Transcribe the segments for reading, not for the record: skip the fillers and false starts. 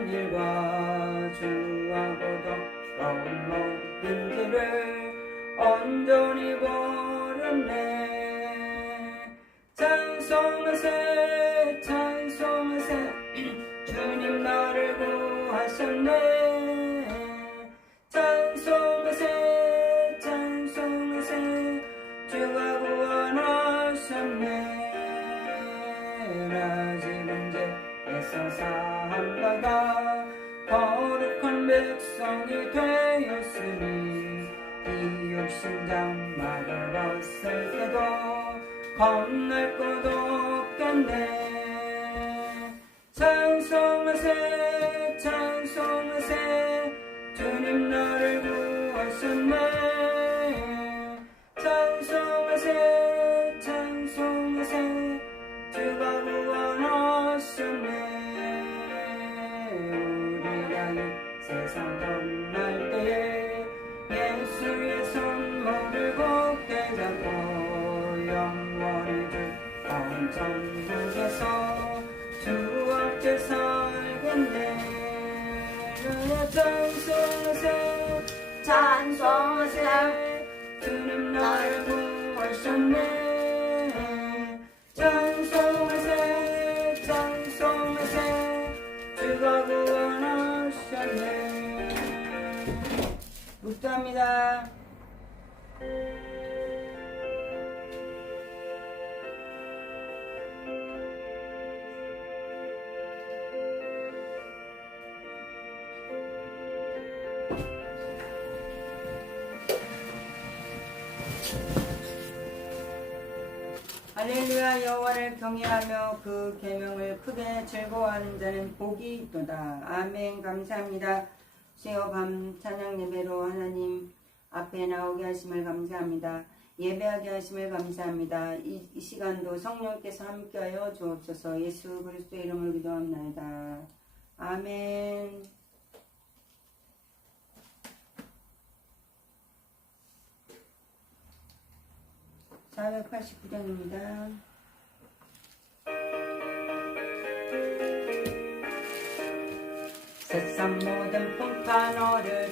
행하는 일과 주하고도 뭐든지를 온전히 버렸네. 찬송하세 찬송하세 주님 나를 구하셨네. 찬송하세 찬송하세 주가 구원하셨네. 나 지금 죄에서 사함받아 거룩한 백성이 되었으니 이 육신장 막을 벗을 때도 겁날 것 없겠네. 찬송하세 찬송하세 주님 나를 구하셨네. 찬송하세 찬송하세 주가 구원하셨네. 우리가 이 세상 떠날 때에 예수의 손목을 굳게 잡고 영원히 주 천국에서 주 앞에 살겠네. 찬송하세 찬송하세 주님 나를 구하셨네. 찬송하세 찬송하세 주가 구원하셨네. 묵도합니다. 할렐루야. 여호와를 경외하며 그 계명을 크게 즐거워하는 자는 복이 있도다. 아멘. 감사합니다. 수요 밤 찬양 예배로 하나님 앞에 나오게 하심을 감사합니다. 예배하게 하심을 감사합니다. 이 시간도 성령께서 함께하여 주옵소서. 예수 그리스도의 이름을 기도합니다. 아멘. 489장입니다. 세상 모든 풍파 너를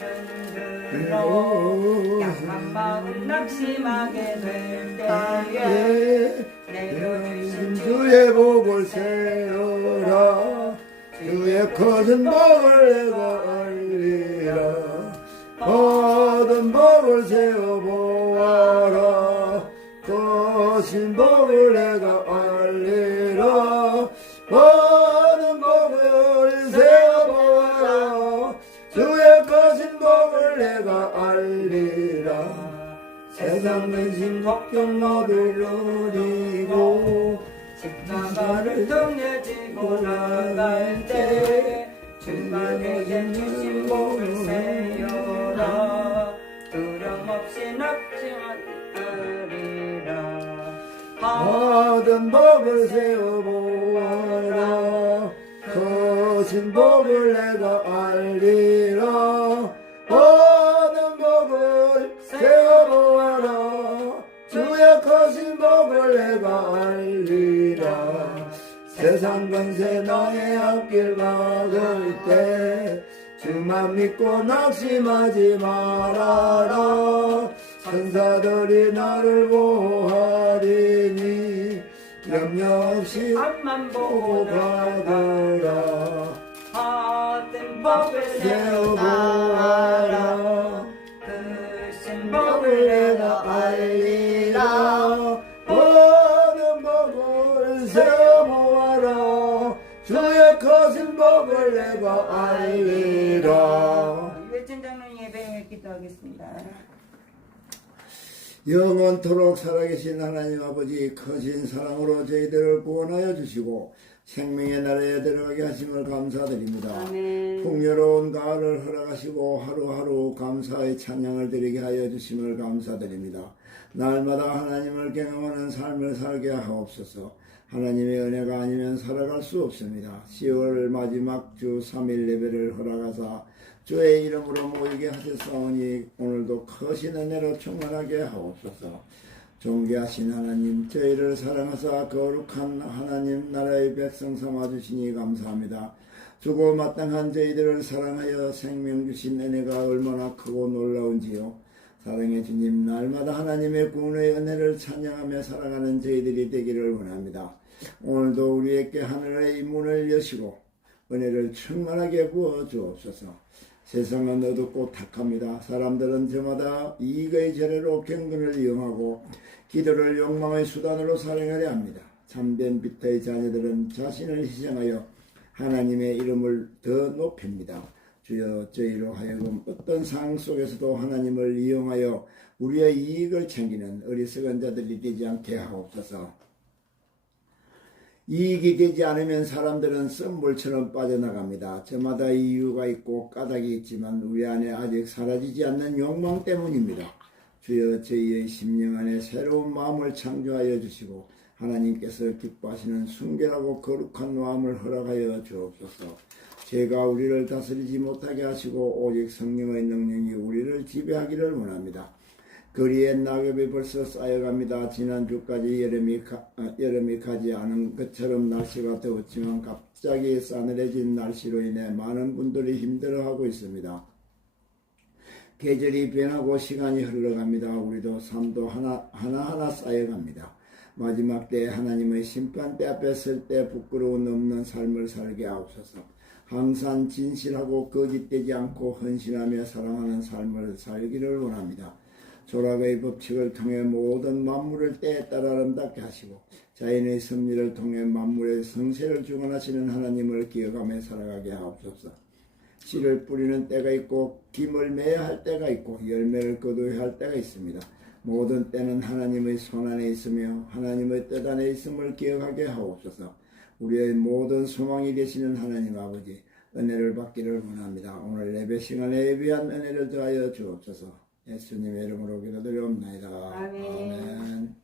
흔들어 약한 마음 낙심하게 될 때에 내려주신 주의 복을 세우라. 주의 커진 복을 내가 알리라. 모든 복을 세워보아라. 거신 복을 내가 알리라. 모든 복을 세워보아라. 주의 거신 복을 내가 알리라. 세상 근심 걱정 모두 누리고 십자가를 등에 지고 나갈 때 주님에게 주신 복을 세워라. 두려움 없이 낙심하리라. 모든 복을 세워보아라. 거신 복을 내가 알리라. 모든 복을 세워보아라. 주의 거신 복을 내가 알리라. 세상 권세 너의 앞길 막을 때 주만 믿고 낙심하지 말아라. 천사들이 나를 보호하리니 염려 없이 앞만 보고 보고 가거라. 하던 법을 세워보아라. 그 복을 신복을 내가 내가 알리라. 모든 복을 세워보아라. 주의 거신 복을 내가 알리라. 외전장로님 예배에 기도하겠습니다. 영원토록 살아계신 하나님 아버지, 거신 사랑으로 저희들을 구원하여 주시고 생명의 나라에 들어가게 하심을 감사드립니다. 아멘. 풍요로운 가을을 허락하시고 하루하루 감사의 찬양을 드리게 하여 주심을 감사드립니다. 날마다 하나님을 경험하는 삶을 살게 하옵소서. 하나님의 은혜가 아니면 살아갈 수 없습니다. 10월 마지막 주 3일 예배를 허락하사 주의 이름으로 모이게 하셨사오니 오늘도 크신 은혜로 충만하게 하옵소서. 존귀하신 하나님, 저희를 사랑하사 거룩한 하나님 나라의 백성 삼아주시니 감사합니다. 주고 마땅한 저희들을 사랑하여 생명 주신 은혜가 얼마나 크고 놀라운지요. 사랑의 주님, 날마다 하나님의 구원의 은혜를 찬양하며 살아가는 저희들이 되기를 원합니다. 오늘도 우리에게 하늘의 문을 여시고 은혜를 충만하게 부어 주옵소서. 세상은 어둡고 탁합니다. 사람들은 저마다 이익의 재래로 경건을 이용하고 기도를 욕망의 수단으로 사용하려 합니다. 참된 빛의 자녀들은 자신을 희생하여 하나님의 이름을 더 높입니다. 주여, 저희로 하여금 어떤 상황 속에서도 하나님을 이용하여 우리의 이익을 챙기는 어리석은 자들이 되지 않게 하옵소서. 이익이 되지 않으면 사람들은 썸물처럼 빠져나갑니다. 저마다 이유가 있고 까닭이 있지만 우리 안에 아직 사라지지 않는 욕망 때문입니다. 주여, 저희의 심령 안에 새로운 마음을 창조하여 주시고 하나님께서 기뻐하시는 순결하고 거룩한 마음을 허락하여 주옵소서. 죄가 우리를 다스리지 못하게 하시고 오직 성령의 능력이 우리를 지배하기를 원합니다. 거리에 낙엽이 벌써 쌓여갑니다. 지난주까지 여름이 가지 않은 것처럼 날씨가 더웠지만 갑자기 싸늘해진 날씨로 인해 많은 분들이 힘들어하고 있습니다. 계절이 변하고 시간이 흘러갑니다. 우리도 삶도 하나하나 쌓여갑니다. 마지막 때에 하나님의 심판대 앞에 설 때 부끄러움 없는 삶을 살게 하옵소서. 항상 진실하고 거짓되지 않고 헌신하며 사랑하는 삶을 살기를 원합니다. 조락의 법칙을 통해 모든 만물을 때에 따라 아름답게 하시고 자연의 섭리를 통해 만물의 성세를 주관하시는 하나님을 기억하며 살아가게 하옵소서. 씨를 뿌리는 때가 있고 김을 매야 할 때가 있고 열매를 거두어야 할 때가 있습니다. 모든 때는 하나님의 손안에 있으며 하나님의 뜻 안에 있음을 기억하게 하옵소서. 우리의 모든 소망이 되시는 하나님 아버지, 은혜를 받기를 원합니다. 오늘 예배 시간에 예비한 은혜를 더하여 주옵소서. 예수님의 이름으로 기도드리옵나이다. 아멘. 아멘.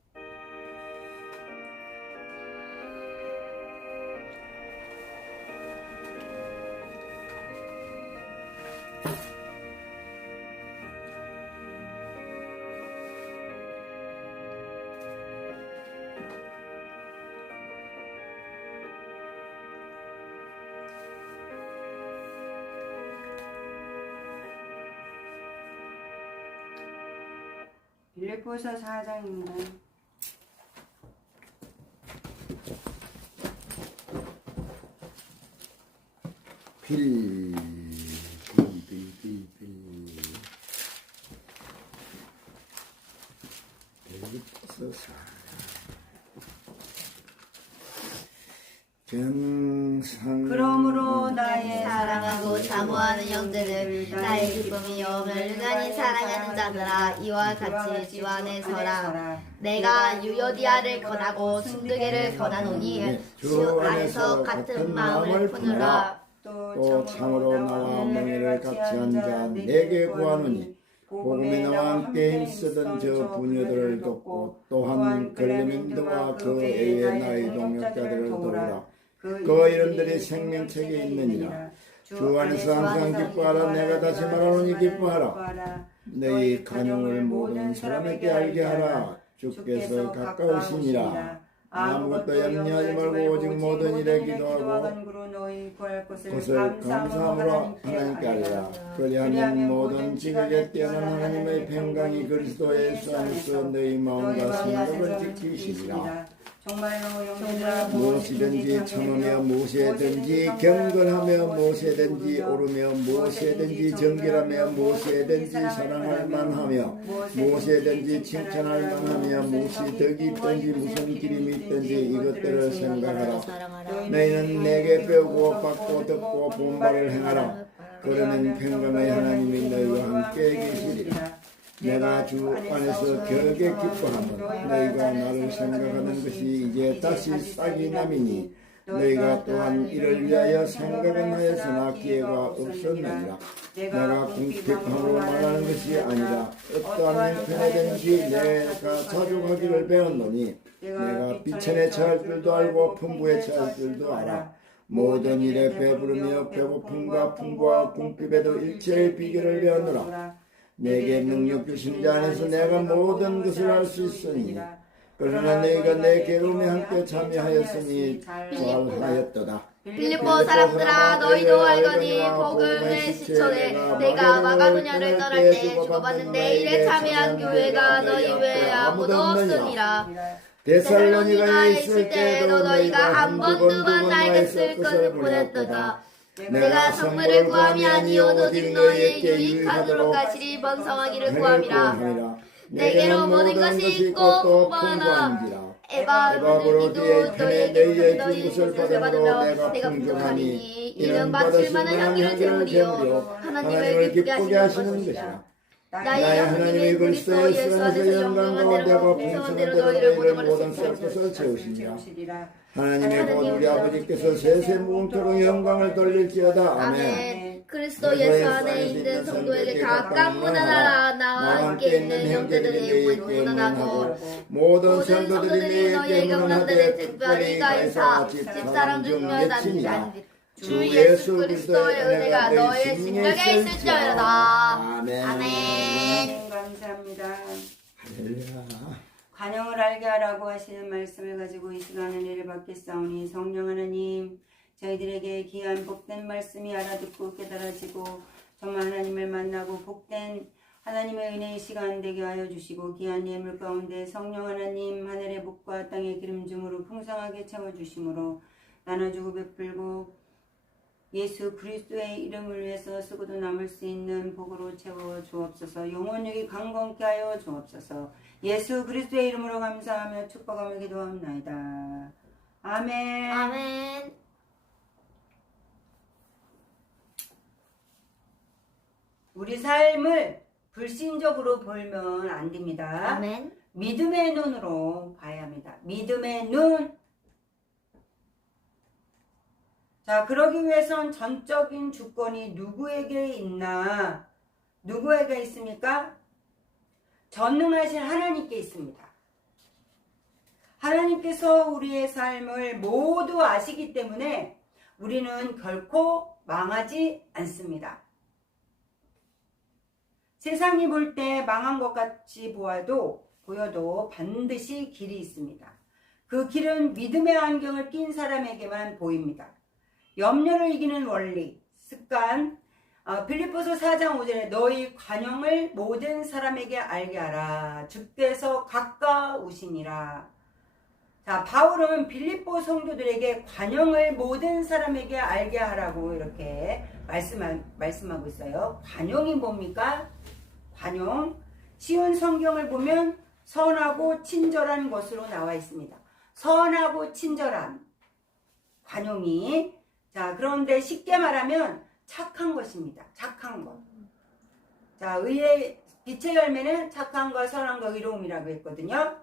빌립보서 4장입니다. 빌립보서 4장. 그러므로 나의 사랑하고 사모하는 형제들, 나의 기쁨이 영을 유난히 사랑하는 자들아, 이와 같이 주 안에 서라. 내가 유요디아를 권하고 순두개를 권하노니 주 안에서 같은 마음을 품으라. 또 참으로 나와 멍에를 같이 한 자 내게 구하노니 복음에 나와 함께 힘쓰던 저 부녀들을 돕고 또한 글레멘드와 그 외의 나의 동역자들을 도우라. 그 이름들이 생명책에 있느니라. 주 안에서 항상 기뻐하라. 내가 다시 말하노니 기뻐하라. 너희 간용을 모든 사람에게 알게 하라. 주께서 가까우시니라. 아무것도 염려하지 말고 오직 모든 일에 기도하고 그것을 감사함으로 하나님께 알리라. 그리하면 모든 지극에 뛰어난 하나님의 평강이 그리스도 예수 안에서 너희 마음과 생각을 지키시리라. 무엇이든지 청하며 무엇이든지 경건하며 무엇이든지 오르며 무엇이든지 정결하며 무엇이든지 사랑할 만하며 무엇이든지 칭찬할 만하며 무엇이 덕이 있든지 무슨 기림이 있든지 이것들을 생각하라. 너희는 내게 배우고 받고 듣고 본 바를 행하라. 그러면 평강의 하나님이 너희와 함께 계시리라. 내가 주 안에서 격에 기뻐하면 너희가 나를 생각하는 것이 이제 다시 싹이 남이니 너희가 또한 이를 위하여 생각은 하였으나 기회가 없었느니라. 내가 궁핍함으로 말하는 것이 아니라 어떠한 형편에든지 내가 자족하기를 배웠노니 내가 비천에 처할 줄도 알고 풍부에 처할 줄도 알아. 모든 일에 배부르며 배고픔과 풍부와 궁핍에도 일체의 비결을 배웠노라. 내게 능력 주신 자 안에서 내가 모든 것을 알 수 있으니 그러나 너희가 내 괴로움에 함께 참여하였으니 잘하였도다. 빌립보 사람들아 너희도 알거니 복음의 시초에 내가 마가도냐를 떠날 때 주고받는데 이에 참여한 교회가 너희 외에 아무도 없으니라. 데살로니가에 있을 때도 너희가 한 번 두 번 알겠을 것을 보냈도다. 내가 성물을 구함이 아니오 오직 너희에게 유익하도록 하시리 번성하기를 구함이라. 내게로 모든 것이 있고 풍성하나 에바브로디의 편에 너희의 준 것을 받으며 내가 풍족하니 이는 바칠 만한 향기를 제물이요 하나님을 기쁘게 하시는 것이라. 나의 하나님의 그리스도 예수 안에서 영광과 내가 풍성한 대로 너희를 모든 것을 채우시니라. 하나님의 곧 우리 아버지께서 세세 무궁토록 영광을 돌릴지어다. 아멘. 그리스도 예수 안에 있는 성도에게 각각 문안하라. 나와 함께 있는 형제들에게 문안하고 모든 성도들이 너희에게 문안하되 특별히 가이사 집사람 중 몇이니 주 예수 그리스도의 은혜가 너의 생각에 있을지어다. 아멘. 아멘. 감사합니다. 할렐루야. 관용을 알게 하라고 하시는 말씀을 가지고 이 시간은 은혜를 받겠사오니 성령 하나님 저희들에게 귀한 복된 말씀이 알아듣고 깨달아지고 정말 하나님을 만나고 복된 하나님의 은혜의 시간 되게 하여 주시고 귀한 예물 가운데 성령 하나님 하늘의 복과 땅의 기름짐으로 풍성하게 채워주심으로 나눠주고 베풀고 예수 그리스도의 이름을 위해서 쓰고도 남을 수 있는 복으로 채워 주옵소서. 영원히 강건케 하여 주옵소서. 예수 그리스도의 이름으로 감사하며 축복하며 기도합나이다. 아멘. 아멘. 우리 삶을 불신적으로 보면 안 됩니다. 아멘. 믿음의 눈으로 봐야 합니다. 믿음의 눈. 자, 그러기 위해선 전적인 주권이 누구에게 있나? 누구에게 있습니까? 전능하신 하나님께 있습니다. 하나님께서 우리의 삶을 모두 아시기 때문에 우리는 결코 망하지 않습니다. 세상이 볼 때 망한 것 같이 보여도 반드시 길이 있습니다. 그 길은 믿음의 안경을 낀 사람에게만 보입니다. 염려를 이기는 원리, 습관, 빌립보서 4장 5절에 너희 관용을 모든 사람에게 알게 하라. 주께서 가까우시니라. 자, 바울은 빌립보 성도들에게 관용을 모든 사람에게 알게 하라고 이렇게 말씀하고 있어요. 관용이 뭡니까? 관용. 쉬운 성경을 보면 선하고 친절한 것으로 나와 있습니다. 선하고 친절한 관용이. 자, 그런데 쉽게 말하면 착한 것입니다. 착한 것. 자, 빛의 열매는 착함과 선함과 의로움이라고 했거든요.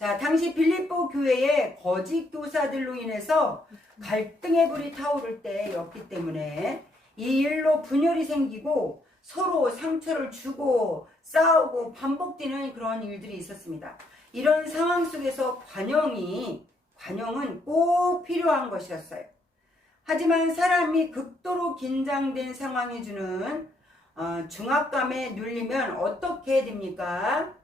자, 당시 빌립보 교회의 거짓 교사들로 인해서 갈등의 불이 타오를 때였기 때문에 이 일로 분열이 생기고 서로 상처를 주고 싸우고 반복되는 그런 일들이 있었습니다. 이런 상황 속에서 관용은 꼭 필요한 것이었어요. 하지만 사람이 극도로 긴장된 상황에 주는 중압감에 눌리면 어떻게 됩니까?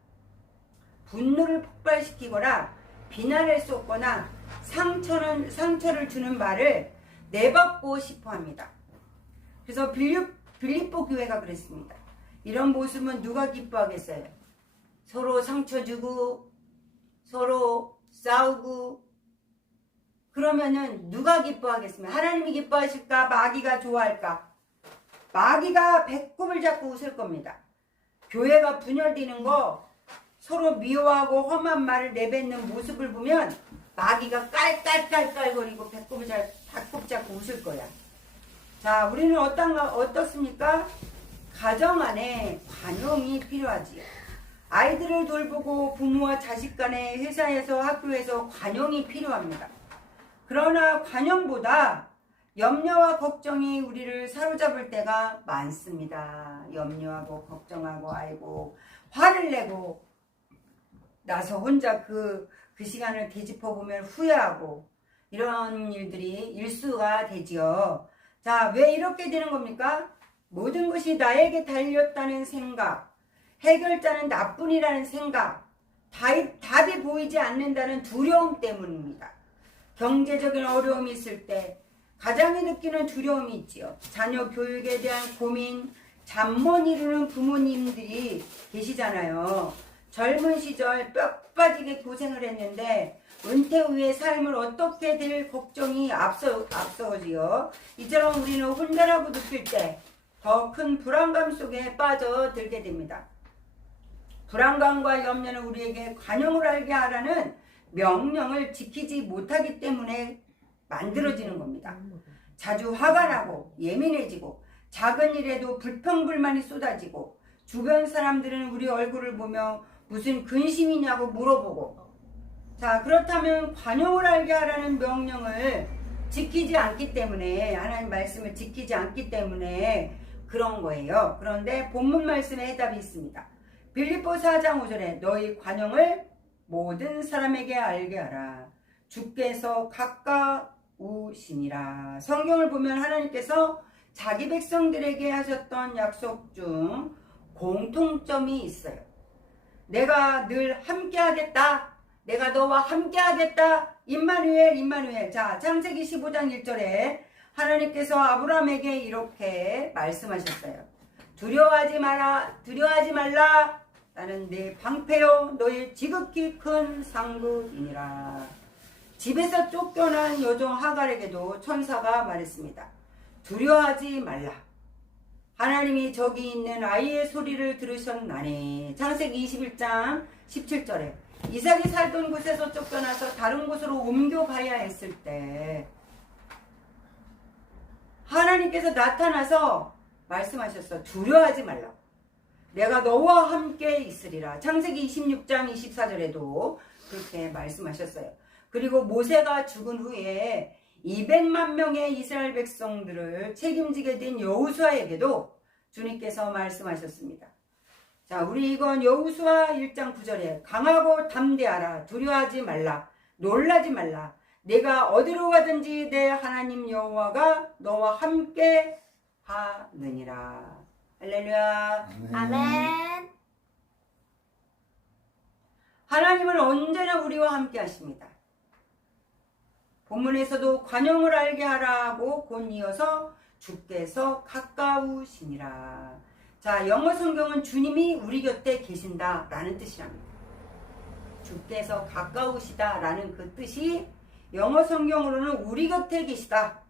분노를 폭발시키거나 비난을 쏟거나 상처를 주는 말을 내받고 싶어 합니다. 그래서 빌립보 교회가 그랬습니다. 이런 모습은 누가 기뻐하겠어요? 서로 상처 주고 서로 싸우고 그러면은 누가 기뻐하겠습니까? 하나님이 기뻐하실까? 마귀가 좋아할까? 마귀가 배꼽을 잡고 웃을 겁니다. 교회가 분열되는 거 서로 미워하고 험한 말을 내뱉는 모습을 보면 마귀가 깔깔깔깔거리고 배꼽 잡고 웃을 거야. 자, 우리는 어떻습니까? 가정 안에 관용이 필요하지요. 아이들을 돌보고 부모와 자식 간에 회사에서 학교에서 관용이 필요합니다. 그러나 관용보다 염려와 걱정이 우리를 사로잡을 때가 많습니다. 염려하고 걱정하고 아이고 화를 내고 나서 혼자 그 시간을 되짚어보면 후회하고 이런 일들이 일수가 되지요. 자, 왜 이렇게 되는 겁니까? 모든 것이 나에게 달렸다는 생각, 해결자는 나뿐이라는 생각, 답이 보이지 않는다는 두려움 때문입니다. 경제적인 어려움이 있을 때, 가장이 느끼는 두려움이 있지요. 자녀 교육에 대한 고민, 잠 못 이루는 부모님들이 계시잖아요. 젊은 시절 뼈 빠지게 고생을 했는데 은퇴 후의 삶을 어떻게 될 걱정이 앞서지요. 이처럼 우리는 혼자라고 느낄 때 더 큰 불안감 속에 빠져들게 됩니다. 불안감과 염려는 우리에게 관용을 알게 하라는 명령을 지키지 못하기 때문에 만들어지는 겁니다. 자주 화가 나고 예민해지고 작은 일에도 불평불만이 쏟아지고 주변 사람들은 우리 얼굴을 보며 무슨 근심이냐고 물어보고, 자, 그렇다면 관용을 알게 하라는 명령을 지키지 않기 때문에, 하나님 말씀을 지키지 않기 때문에 그런 거예요. 그런데 본문 말씀에 해답이 있습니다. 빌립보 4장 5절에 너희 관용을 모든 사람에게 알게 하라. 주께서 가까우시니라. 성경을 보면 하나님께서 자기 백성들에게 하셨던 약속 중 공통점이 있어요. 내가 늘 함께 하겠다. 내가 너와 함께 하겠다. 임마누엘, 임마누엘. 자, 창세기 15장 1절에 하나님께서 아브라함에게 이렇게 말씀하셨어요. 두려워하지 마라. 두려워하지 말라. 나는 네 방패요 너의 지극히 큰 상급이니라. 집에서 쫓겨난 여종 하갈에게도 천사가 말했습니다. 두려워하지 말라. 하나님이 저기 있는 아이의 소리를 들으셨나니. 창세기 21장 17절에 이삭이 살던 곳에서 쫓겨나서 다른 곳으로 옮겨가야 했을 때 하나님께서 나타나서 말씀하셨어. 두려워하지 말라. 내가 너와 함께 있으리라. 창세기 26장 24절에도 그렇게 말씀하셨어요. 그리고 모세가 죽은 후에 200만 명의 이스라엘 백성들을 책임지게 된 여호수아에게도 주님께서 말씀하셨습니다. 자, 우리 이건 여호수아 1장 9절에 강하고 담대하라. 두려워하지 말라. 놀라지 말라. 내가 어디로 가든지 내 하나님 여호와가 너와 함께 하느니라. 할렐루야. 아멘. 하나님은 언제나 우리와 함께 하십니다. 본문에서도 관용을 알게 하라고 곧 이어서 주께서 가까우시니라. 자, 영어 성경은 주님이 우리 곁에 계신다 라는 뜻이랍니다. 주께서 가까우시다 라는 그 뜻이 영어 성경으로는 우리 곁에 계시다.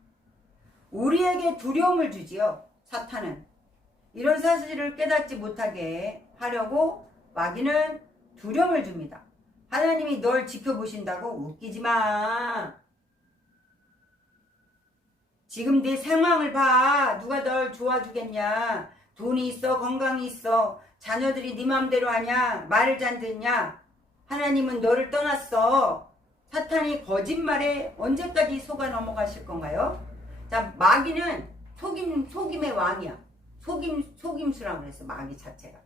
우리에게 두려움을 주지요. 사탄은 이런 사실을 깨닫지 못하게 하려고 마귀는 두려움을 줍니다. 하나님이 널 지켜보신다고 웃기지 마. 지금 네 상황을 봐. 누가 널 도와주겠냐. 돈이 있어, 건강이 있어, 자녀들이 네 맘대로 하냐, 말을 잘 듣냐. 하나님은 너를 떠났어. 사탄이 거짓말에 언제까지 속아 넘어가실 건가요? 자, 마귀는 속임의 왕이야. 속임수라고 그랬어. 마귀 자체가.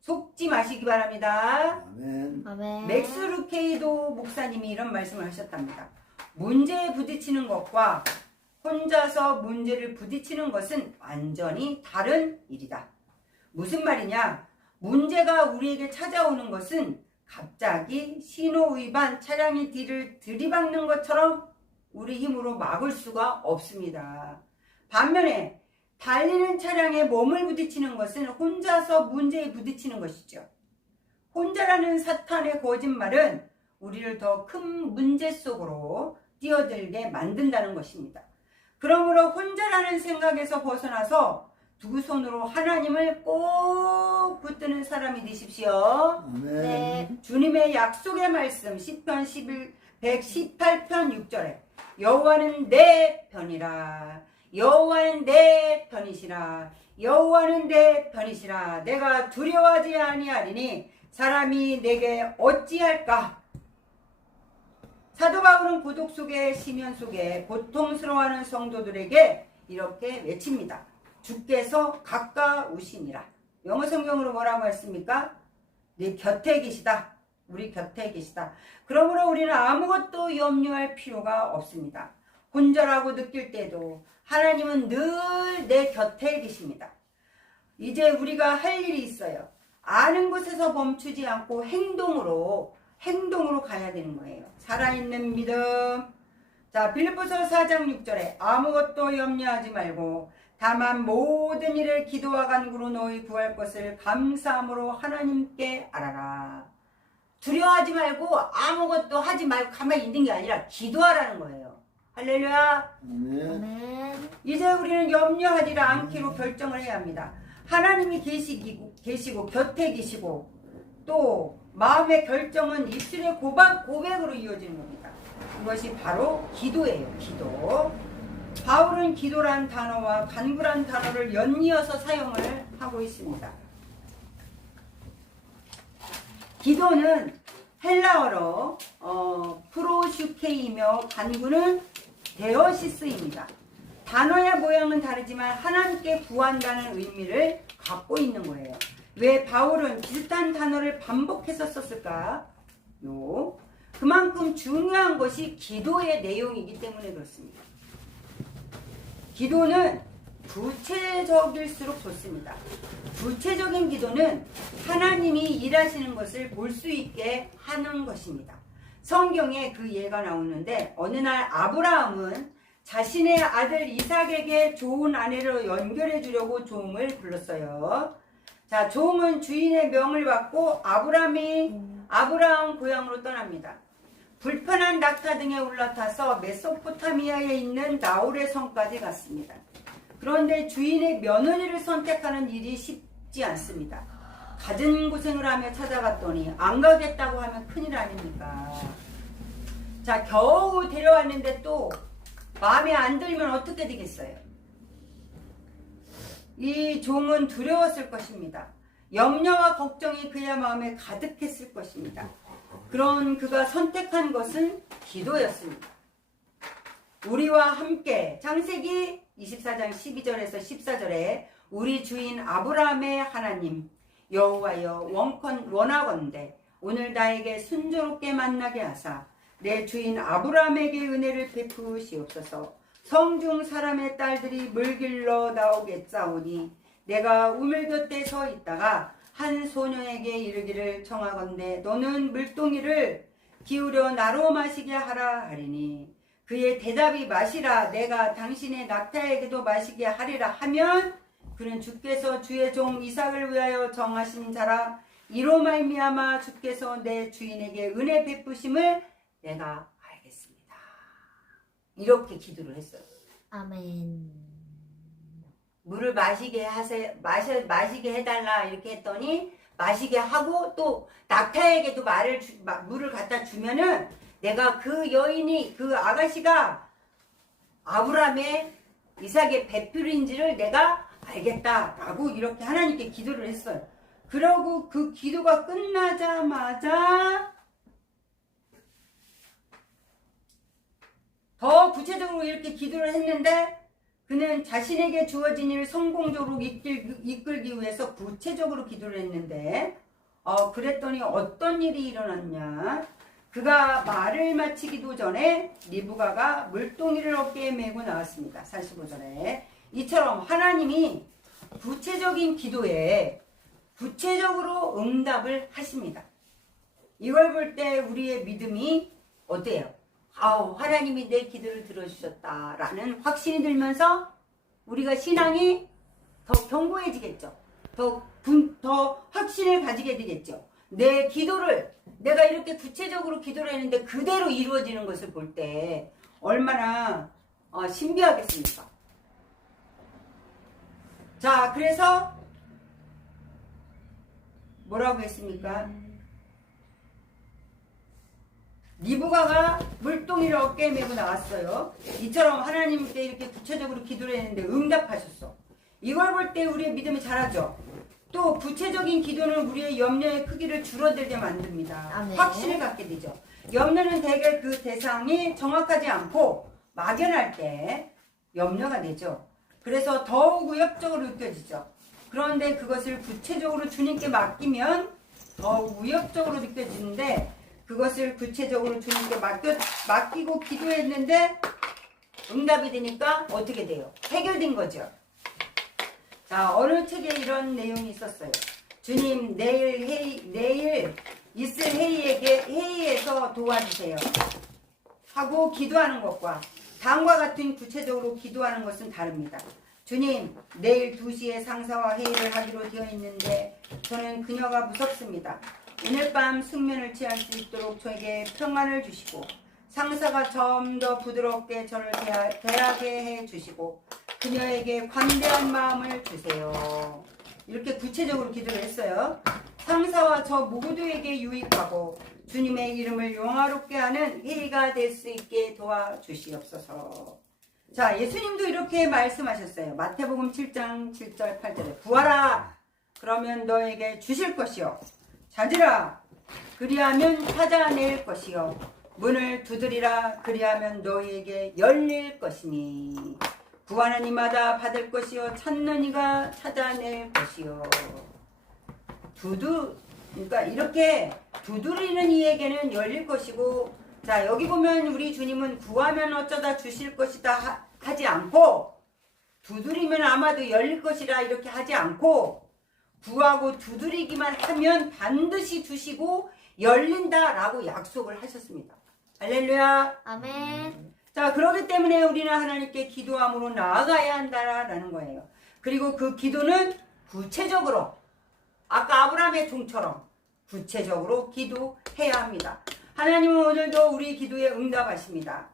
속지 마시기 바랍니다. 아멘. 아멘. 맥스 루케이도 목사님이 이런 말씀을 하셨답니다. 문제에 부딪히는 것과 혼자서 문제를 부딪히는 것은 완전히 다른 일이다. 무슨 말이냐? 문제가 우리에게 찾아오는 것은 갑자기 신호 위반 차량이 뒤를 들이박는 것처럼 우리 힘으로 막을 수가 없습니다. 반면에 달리는 차량에 몸을 부딪히는 것은 혼자서 문제에 부딪히는 것이죠. 혼자라는 사탄의 거짓말은 우리를 더 큰 문제 속으로 뛰어들게 만든다는 것입니다. 그러므로 혼자라는 생각에서 벗어나서 두 손으로 하나님을 꼭 붙드는 사람이 되십시오. 아멘. 네. 주님의 약속의 말씀 시편 118편 6절에 여호와는 내 편이라. 여호와는 내 편이시라. 여호와는 내 편이시라. 내가 두려워하지 아니하리니 사람이 내게 어찌할까. 사도 바울은 고독 속에 심연 속에 고통스러워하는 성도들에게 이렇게 외칩니다. 주께서 가까우시니라. 영어 성경으로 뭐라고 했습니까? 네 곁에 계시다. 우리 곁에 계시다. 그러므로 우리는 아무것도 염려할 필요가 없습니다. 혼자라고 느낄 때도 하나님은 늘 내 곁에 계십니다. 이제 우리가 할 일이 있어요. 아는 것에서 멈추지 않고 행동으로 가야 되는 거예요. 살아있는 믿음, 자, 빌립보서 4장 6절에 아무것도 염려하지 말고 다만 모든 일에 기도와 간구로 너희 구할 것을 감사함으로 하나님께 알아라. 두려워하지 말고 아무것도 하지 말고 가만히 있는 게 아니라 기도하라는 거예요. 할렐루야. 아멘. 아멘. 이제 우리는 염려하지 않기로 결정을 해야 합니다. 하나님이 계시고 곁에 계시고 또 마음의 결정은 입술의 고백으로 이어지는 겁니다. 이것이 바로 기도예요. 기도. 바울은 기도란 단어와 간구란 단어를 연이어서 사용을 하고 있습니다. 기도는 헬라어로 프로슈케이며 간구는 데어시스입니다. 단어의 모양은 다르지만 하나님께 구한다는 의미를 갖고 있는 거예요. 왜 바울은 비슷한 단어를 반복해서 썼을까요? 그만큼 중요한 것이 기도의 내용이기 때문에 그렇습니다. 기도는 구체적일수록 좋습니다. 구체적인 기도는 하나님이 일하시는 것을 볼 수 있게 하는 것입니다. 성경에 그 예가 나오는데 어느 날 아브라함은 자신의 아들 이삭에게 좋은 아내로 연결해 주려고 종을 불렀어요. 자, 종은 주인의 명을 받고 아브라함 고향으로 떠납니다. 불편한 낙타 등에 올라타서 메소포타미아에 있는 나홀의 성까지 갔습니다. 그런데 주인의 며느리를 선택하는 일이 쉽지 않습니다. 갖은 고생을 하며 찾아갔더니 안 가겠다고 하면 큰일 아닙니까? 자, 겨우 데려왔는데 또 마음에 안 들면 어떻게 되겠어요? 이 종은 두려웠을 것입니다. 염려와 걱정이 그의 마음에 가득했을 것입니다. 그런 그가 선택한 것은 기도였습니다. 우리와 함께 창세기 24장 12절에서 14절에 우리 주인 아브라함의 하나님 여호와여 원하건대 오늘 나에게 순조롭게 만나게 하사 내 주인 아브라함에게 은혜를 베푸시옵소서. 성중 사람의 딸들이 물길러 나오겠사오니 내가 우물 곁에 서 있다가 한 소녀에게 이르기를 청하건대 너는 물동이를 기울여 나로 마시게 하라 하리니 그의 대답이 마시라 내가 당신의 낙타에게도 마시게 하리라 하면 그는 주께서 주의 종 이삭을 위하여 정하신 자라 이로 말미암아 주께서 내 주인에게 은혜 베푸심을 내가 알겠습니다. 이렇게 기도를 했어요. 아멘. 물을 마시게 해달라 이렇게 했더니 마시게 하고 또 낙타에게도 물을 갖다 주면은 내가 그 여인이 그 아가씨가 아브라함의 이삭의 배필인지를 내가 알겠다라고 이렇게 하나님께 기도를 했어요. 그러고 그 기도가 끝나자마자 더 구체적으로 이렇게 기도를 했는데 그는 자신에게 주어진 일을 성공적으로 이끌기 위해서 구체적으로 기도를 했는데 그랬더니 어떤 일이 일어났냐. 그가 말을 마치기도 전에 리브가가 물동이를 어깨에 메고 나왔습니다. 45절에 이처럼 하나님이 구체적인 기도에 구체적으로 응답을 하십니다. 이걸 볼 때 우리의 믿음이 어때요? 하나님이 내 기도를 들어주셨다라는 확신이 들면서 우리가 신앙이 더 견고해지겠죠. 더 확신을 가지게 되겠죠. 내 기도를 내가 이렇게 구체적으로 기도를 했는데 그대로 이루어지는 것을 볼 때 얼마나 신비하겠습니까? 자, 그래서 뭐라고 했습니까? 리브가가 물동이를 어깨에 메고 나왔어요. 이처럼 하나님께 이렇게 구체적으로 기도를 했는데 응답하셨어. 이걸 볼 때 우리의 믿음이 자라죠. 또 구체적인 기도는 우리의 염려의 크기를 줄어들게 만듭니다. 아멘. 확신을 갖게 되죠. 염려는 대개 그 대상이 정확하지 않고 막연할 때 염려가 되죠. 그래서 더욱 위협적으로 느껴지죠. 그런데 그것을 구체적으로 주님께 맡기면 더욱 위협적으로 느껴지는데 그것을 구체적으로 주님께 맡기고 기도했는데 응답이 되니까 어떻게 돼요? 해결된 거죠. 자, 어느 책에 이런 내용이 있었어요. 주님, 내일 있을 회의에서 도와주세요. 하고 기도하는 것과 다음과 같은 구체적으로 기도하는 것은 다릅니다. 주님, 내일 2시에 상사와 회의를 하기로 되어 있는데 저는 그녀가 무섭습니다. 오늘 밤 숙면을 취할 수 있도록 저에게 평안을 주시고 상사가 좀 더 부드럽게 저를 대하게 해주시고 그녀에게 관대한 마음을 주세요. 이렇게 구체적으로 기도를 했어요. 상사와 저 모두에게 유익하고 주님의 이름을 영화롭게 하는 회의가 될 수 있게 도와주시옵소서. 자, 예수님도 이렇게 말씀하셨어요. 마태복음 7장 7절 8절에 구하라 그러면 너에게 주실 것이요 찾으라 그리하면 찾아낼 것이요 문을 두드리라 그리하면 너희에게 열릴 것이니 구하는 이마다 받을 것이요 찾는 이가 찾아낼 것이요. 그러니까 이렇게 두드리는 이에게는 열릴 것이고, 자 여기 보면 우리 주님은 구하면 어쩌다 주실 것이다 하지 않고 두드리면 아마도 열릴 것이라 이렇게 하지 않고 구하고 두드리기만 하면 반드시 주시고 열린다라고 약속을 하셨습니다. 할렐루야. 아멘. 자, 그렇기 때문에 우리는 하나님께 기도함으로 나아가야 한다라는 거예요. 그리고 그 기도는 구체적으로 아까 아브라함의 종처럼 구체적으로 기도해야 합니다. 하나님은 오늘도 우리 기도에 응답하십니다.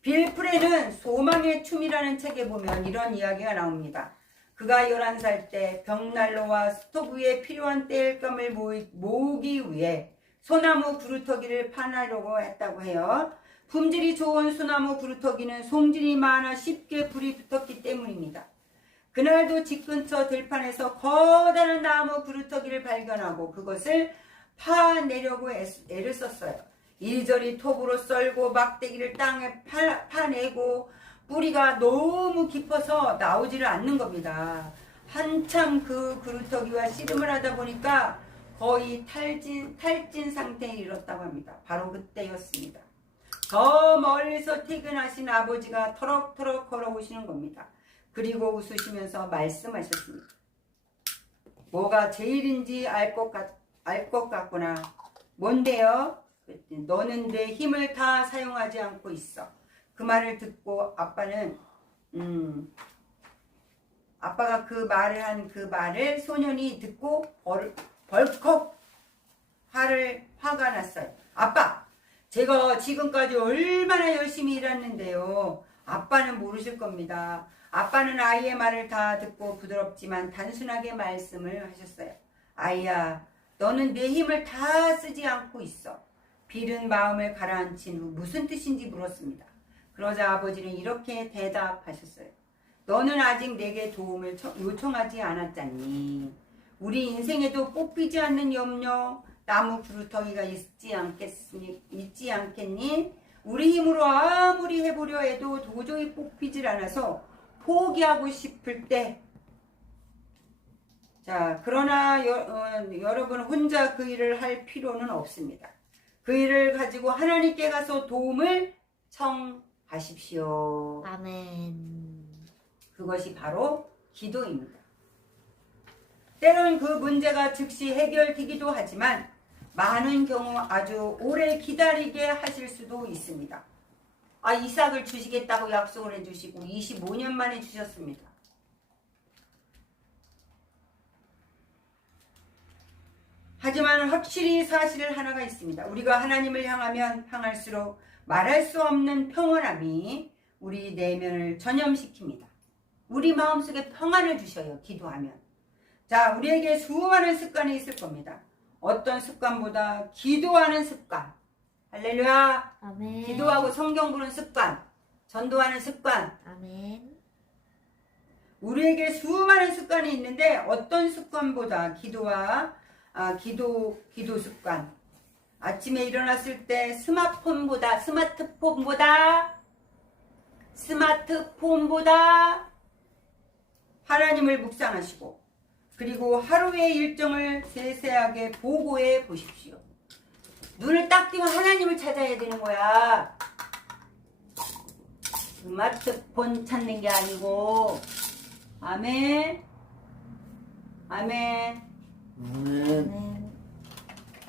빌 프레는 소망의 춤이라는 책에 보면 이런 이야기가 나옵니다. 그가 11살 때 벽난로와 스토브 위에 필요한 땔감을 모으기 위해 소나무 그루터기를 파내려고 했다고 해요. 품질이 좋은 소나무 그루터기는 송진이 많아 쉽게 불이 붙었기 때문입니다. 그날도 집 근처 들판에서 커다란 나무 그루터기를 발견하고 그것을 파내려고 애를 썼어요. 이리저리 톱으로 썰고 막대기를 땅에 파내고 뿌리가 너무 깊어서 나오지를 않는 겁니다. 한참 그 그루터기와 씨름을 하다 보니까 거의 탈진 상태에 이르렀다고 합니다. 바로 그때였습니다. 저 멀리서 퇴근하신 아버지가 터럭터럭 걸어오시는 겁니다. 그리고 웃으시면서 말씀하셨습니다. 뭐가 제일인지 알 것 같구나. 뭔데요? 그랬더니 너는 내 힘을 다 사용하지 않고 있어. 그 말을 듣고 아빠는 아빠가 그 말을 한 그 말을 소년이 듣고 벌컥 화가 났어요. 아빠, 제가 지금까지 얼마나 열심히 일했는데요. 아빠는 모르실 겁니다. 아빠는 아이의 말을 다 듣고 부드럽지만 단순하게 말씀을 하셨어요. 아이야, 너는 내 힘을 다 쓰지 않고 있어. 빌은 마음을 가라앉힌 후 무슨 뜻인지 물었습니다. 그러자 아버지는 이렇게 대답하셨어요. 너는 아직 내게 도움을 요청하지 않았잖니. 우리 인생에도 뽑히지 않는 염려, 나무 그루터기가 있지 않겠니? 우리 힘으로 아무리 해보려 해도 도저히 뽑히질 않아서 포기하고 싶을 때, 자, 그러나 여러분 혼자 그 일을 할 필요는 없습니다. 그 일을 가지고 하나님께 가서 도움을 청하십시오. 아멘. 그것이 바로 기도입니다. 때론 그 문제가 즉시 해결되기도 하지만 많은 경우 아주 오래 기다리게 하실 수도 있습니다. 이삭을 주시겠다고 약속을 해주시고 25년 만에 주셨습니다. 하지만 확실히 사실 하나가 있습니다. 우리가 하나님을 향하면 향할수록 말할 수 없는 평온함이 우리 내면을 전염시킵니다. 우리 마음속에 평안을 주셔요. 기도하면. 자, 우리에게 수많은 습관이 있을 겁니다. 어떤 습관보다 기도하는 습관. 할렐루야. 아멘. 기도하고 성경 보는 습관. 전도하는 습관. 아멘. 우리에게 수많은 습관이 있는데 어떤 습관보다 기도 습관. 아침에 일어났을 때 스마트폰보다 하나님을 묵상하시고 그리고 하루의 일정을 세세하게 보고해 보십시오. 눈을 딱 뜨면 하나님을 찾아야 되는 거야. 스마트폰 찾는 게 아니고. 아멘. 아멘. 아멘.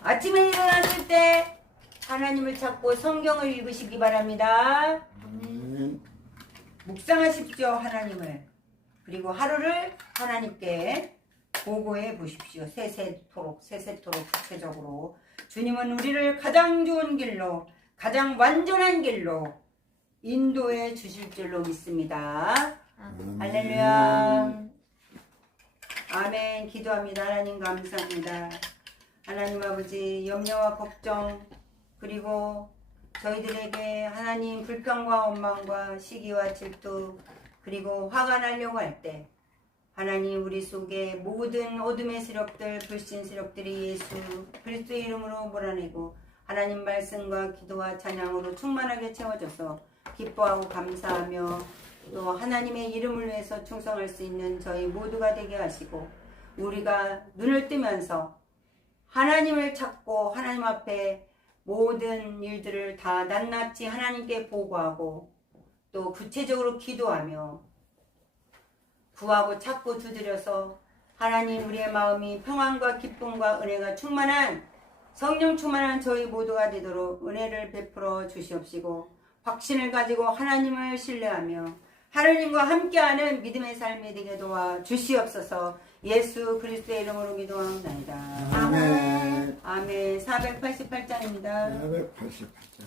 아침에 일어났을 때 하나님을 찾고 성경을 읽으시기 바랍니다. 아멘. 묵상하십시오, 하나님을. 그리고 하루를 하나님께 보고해 보십시오. 세세토록 구체적으로. 주님은 우리를 가장 좋은 길로, 가장 완전한 길로 인도해 주실 줄로 믿습니다. 할렐루야. 아멘. 기도합니다. 하나님 감사합니다. 하나님 아버지, 염려와 걱정, 그리고 저희들에게 하나님 불평과 원망과 시기와 질투, 그리고 화가 나려고 할 때 하나님 우리 속에 모든 어둠의 세력들, 불신 세력들이 예수 그리스도의 이름으로 몰아내고 하나님 말씀과 기도와 찬양으로 충만하게 채워져서 기뻐하고 감사하며 또 하나님의 이름을 위해서 충성할 수 있는 저희 모두가 되게 하시고, 우리가 눈을 뜨면서 하나님을 찾고 하나님 앞에 모든 일들을 다 낱낱이 하나님께 보고하고 또 구체적으로 기도하며 구하고 찾고 두드려서 하나님 우리의 마음이 평안과 기쁨과 은혜가 충만한, 성령 충만한 저희 모두가 되도록 은혜를 베풀어 주시옵시고, 확신을 가지고 하나님을 신뢰하며 하나님과 함께하는 믿음의 삶이 되게 도와 주시옵소서. 예수 그리스도의 이름으로 기도합니다. 아멘. 아멘. 488장입니다. 488장.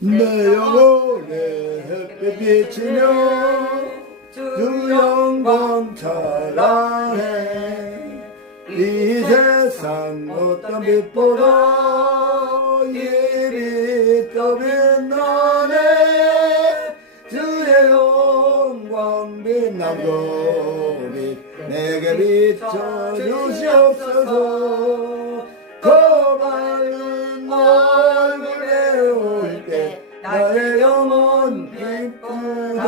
내 영혼에 햇빛 비치며 주 영광 찬란해. 이 세상 어떤 빛보다 이 빛 더 빛나네. 주의 영광 빛난 빛 내게 비춰 주시옵소서. 그 밝은 얼굴 배울 때 나의 영혼 기쁘다.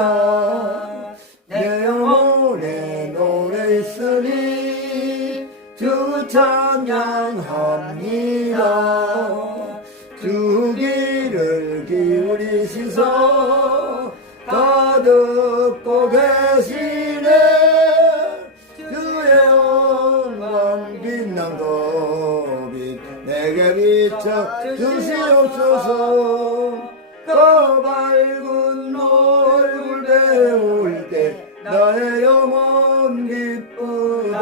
내 영혼에 노래 있으니 주 찬양합니다. 주 길을 기울이시소 다 듣고 계시네. 주의 영광 빛난 빛 내게 비춰 주시옵소서. 그 밝은 얼굴 배울 때 나의 영혼 기쁘다.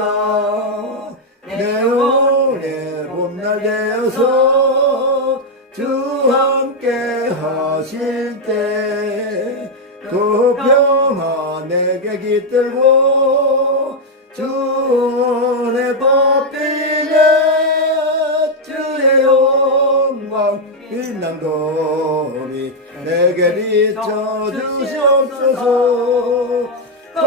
내 영혼의 봄날 되어서 주 함께 하실 때 그 평화 내게 깃들고 주 은혜 법비네. 주의 영광 빛난 빛 내게 비춰 주시옵소서. 그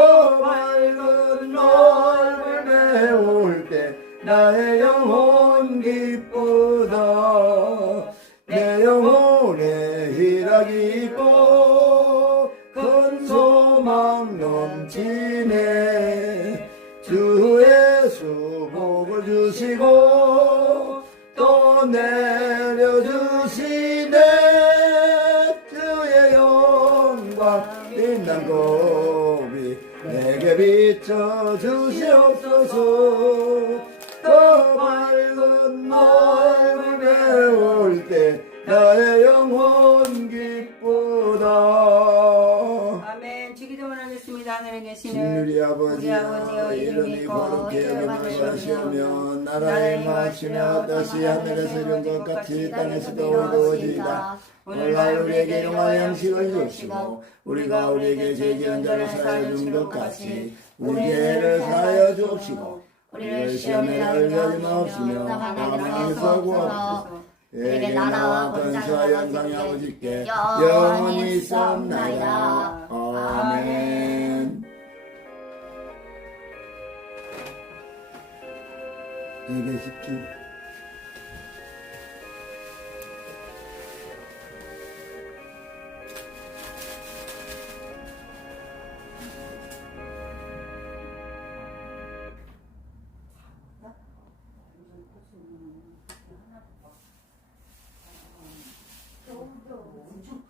밝은 얼굴 배울 때 나의 영혼 기쁘다. 내 영혼에 희락이 있고 큰 소망 넘치네. 주 예수 복을 주시고 또 내려주시네. 주의 영광 빛난 빛 내게 비춰 주시옵소서. 그 밝은 얼굴 배울 때 나의 영혼 기쁘다. 아멘. 주기도문 하겠습니다. 하늘에 계시는 진리 우리 아버지여 아버지여 이름이 거룩히 여김하시오며 나라의 마시며 뜻이 하늘에서 이룬 것 같이 땅에서도 이루어지이다. 오늘날 우리에게 용할 양식을 주시고 우리가 우리에게 죄지은 자를 사하여 준 것 같이 우리의 죄를 사하여 주옵시고 우리를 시험에 들게 마옵시며 다만 구하옵소서. 내게 나라와 권세와 영광이 아버지께 영원히 있사옵나이다. 아멘. 이게 쉽지. 엄청